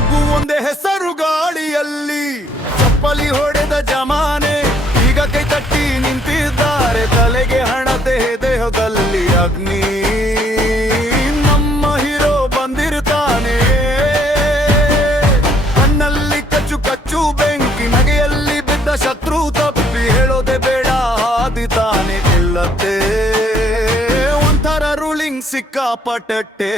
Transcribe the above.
ಎಲ್ರಿಗೂ ಒಂದೇ ಹೆಸರು ಗಾಳಿಯಲ್ಲಿ. ಚಪ್ಪಲಿ ಹೊಡೆದ ಜಮಾನೆ ಈಗ ಕೈ ತಟ್ಟಿ ನಿಂತಿದ್ದಾರೆ. ತಲೆಗೆ ಹಣತೆ ದೇಹದಲ್ಲಿ ಅಗ್ನಿ. ನಮ್ಮ ಹೀರೋ ಬಂದಿರ್ತಾನೆ. ಕಣ್ಣಲ್ಲಿ ಕಚ್ಚು ಕಚ್ಚು ಬೆಂಕಿ, ನಗೆಯಲ್ಲಿ ಬಿದ್ದ ಶತ್ರು ತಪ್ಪಿ ಹೇಳೋದೆ ಬೇಡ ಹಾದಿತಾನೆ. ಇಲ್ಲತ್ತೆ ಒಂಥರ ರೂಲಿಂಗ್ ಸಿಕ್ಕಾಪಟ್ಟೆ.